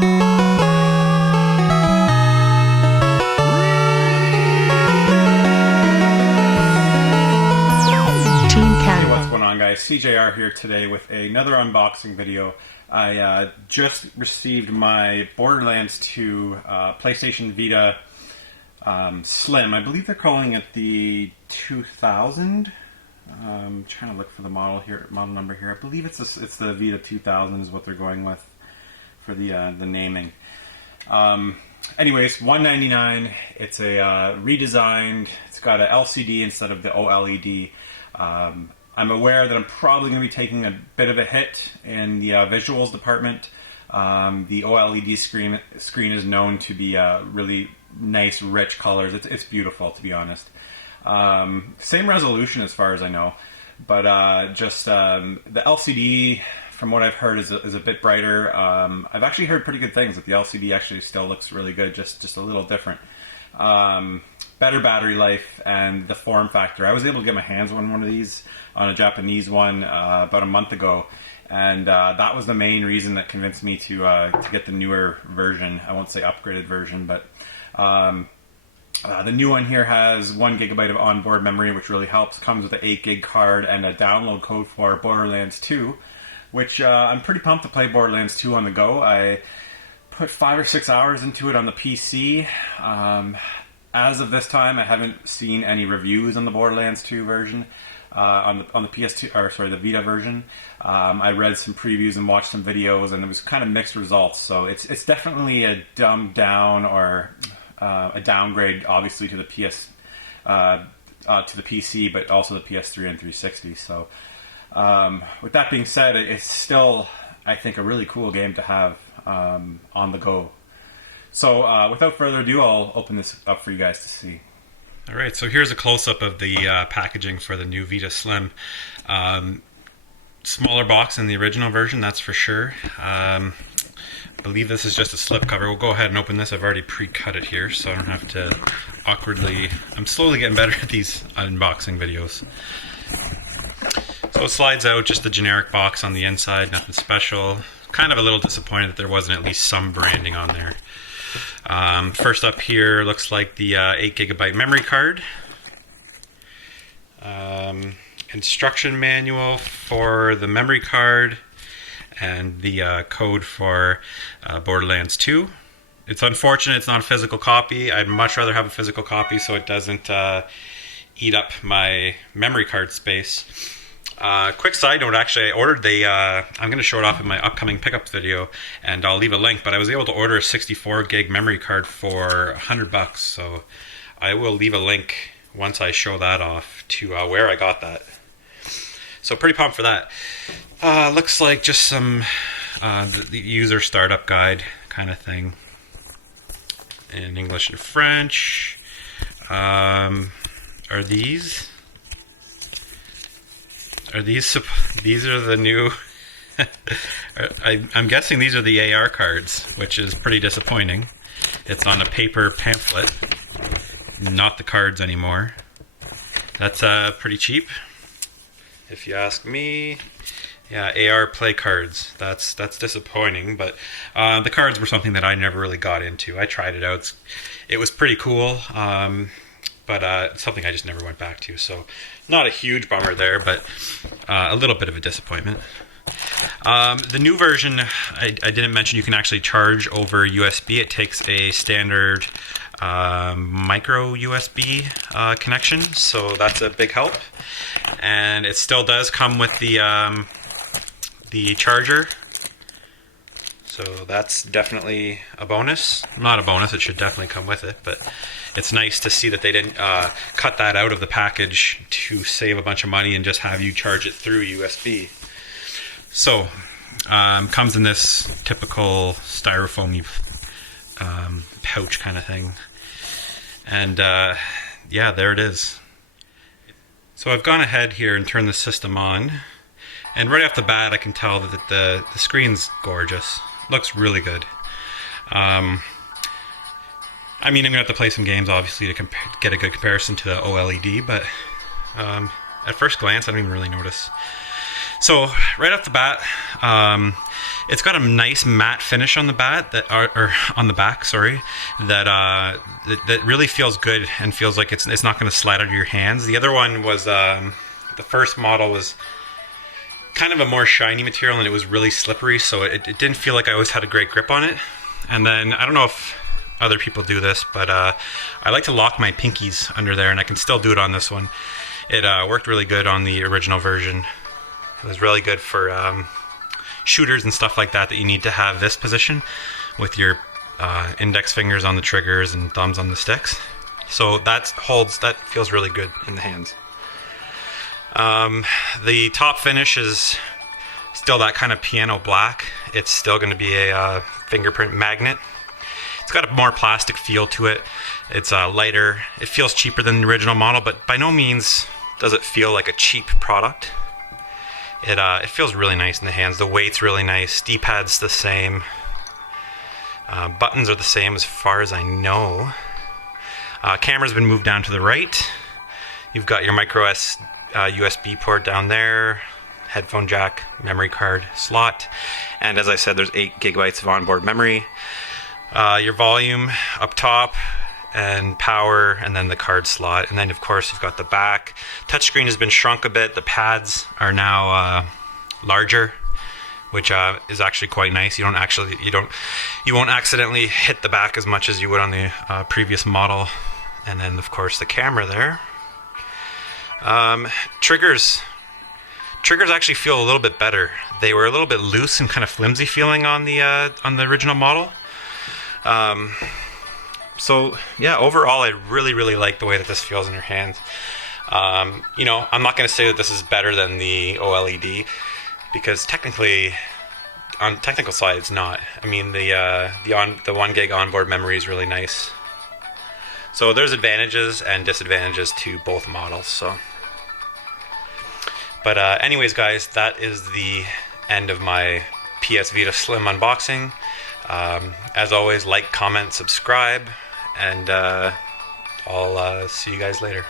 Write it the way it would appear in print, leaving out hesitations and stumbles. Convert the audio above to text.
Hey, what's going on, guys? CJR here today with another unboxing video. I just received my Borderlands 2 PlayStation Vita Slim. I believe they're calling it the 2000. I'm trying to look for the model number here. I believe it's the Vita 2000 is what they're going with for the naming. Anyways, $199. It's a redesigned. It's got an LCD instead of the OLED. I'm aware that I'm probably going to be taking a bit of a hit in the visuals department. The OLED screen is known to be really nice, rich colors. It's beautiful, to be honest. Same resolution as far as I know, but just the LCD, from what I've heard, is a bit brighter. I've actually heard pretty good things that the LCD actually still looks really good, just a little different. Better battery life and the form factor. I was able to get my hands on one of these, on a Japanese one, about a month ago, and that was the main reason that convinced me to get the newer version. I won't say upgraded version, but the new one here has 1 GB of onboard memory, which really helps. Comes with an 8 gig card and a download code for Borderlands 2, which I'm pretty pumped to play Borderlands 2 on the go. I put 5 or 6 hours into it on the PC. As of this time, I haven't seen any reviews on the Borderlands 2 version, on the PS2, or sorry, the Vita version. I read some previews and watched some videos, and it was kind of mixed results. So it's definitely a dumbed down or a downgrade, obviously, to the PC, but also the PS3 and 360. So with that being said, it's still, I think, a really cool game to have on the go. So without further ado, I'll open this up for you guys to see. Alright, so here's a close-up of the packaging for the new Vita Slim. Smaller box than the original version, that's for sure. I believe this is just a slipcover. We'll go ahead and open this. I've already pre-cut it here, so I don't have to awkwardly... I'm slowly getting better at these unboxing videos. So it slides out, just the generic box on the inside, nothing special. Kind of a little disappointed that there wasn't at least some branding on there. First up here looks like the 8 GB memory card. Instruction manual for the memory card and the code for Borderlands 2. It's unfortunate it's not a physical copy. I'd much rather have a physical copy so it doesn't eat up my memory card space. Quick side note, actually, I ordered I'm going to show it off in my upcoming pickup video, and I'll leave a link, but I was able to order a 64 gig memory card for $100, so I will leave a link once I show that off to where I got that. So pretty pumped for that. Looks like just some the user startup guide kind of thing in English and French. Are these are the new... I'm guessing these are the AR cards, which is pretty disappointing. It's on a paper pamphlet, not the cards anymore. That's pretty cheap, if you ask me. Yeah, AR play cards. That's disappointing, but the cards were something that I never really got into. I tried it out. It was pretty cool, but something I just never went back to. So not a huge bummer there, but a little bit of a disappointment. The new version, I didn't mention, you can actually charge over USB. It takes a standard micro USB connection, so that's a big help. And it still does come with the charger, so that's definitely a bonus. Not a bonus, it should definitely come with it, but it's nice to see that they didn't cut that out of the package to save a bunch of money and just have you charge it through USB. So, comes in this typical styrofoamy pouch kind of thing. And yeah, there it is. So I've gone ahead here and turned the system on. And right off the bat, I can tell that the screen's gorgeous. Looks really good. I mean, I'm going to have to play some games, obviously, to get a good comparison to the OLED, but at first glance, I don't even really notice. So right off the bat, it's got a nice matte finish on the or on the back. Sorry, that really feels good and feels like it's not going to slide out of your hands. The other one was the first model was kind of a more shiny material and it was really slippery, so it didn't feel like I always had a great grip on it. And then I don't know if other people do this, but I like to lock my pinkies under there, and I can still do it on this one. It worked really good on the original version. It was really good for shooters and stuff like that you need to have this position with your index fingers on the triggers and thumbs on the sticks. So that feels really good in the hands. The top finish is still that kind of piano black. It's still going to be a fingerprint magnet. It's got a more plastic feel to it. It's lighter. It feels cheaper than the original model, but by no means does it feel like a cheap product. It feels really nice in the hands. The weight's really nice. D-pad's the same. Buttons are the same as far as I know. Camera's been moved down to the right. You've got your micro USB port down there, headphone jack, memory card slot, and as I said, there's 8 gigabytes of onboard memory. Your volume up top, and power, and then the card slot, and then of course you've got the back. Touchscreen has been shrunk a bit. The pads are now larger, which is actually quite nice. You won't accidentally hit the back as much as you would on the previous model. And then of course the camera there. Triggers actually feel a little bit better. They were a little bit loose and kind of flimsy feeling on the original model. So yeah, overall, I really, really like the way that this feels in your hands. I'm not going to say that this is better than the OLED, because technically, on the technical side, it's not. I mean, the 1 gig onboard memory is really nice. So there's advantages and disadvantages to both models. So, but anyways, guys, that is the end of my PS Vita Slim unboxing. As always, like, comment, subscribe, and I'll see you guys later.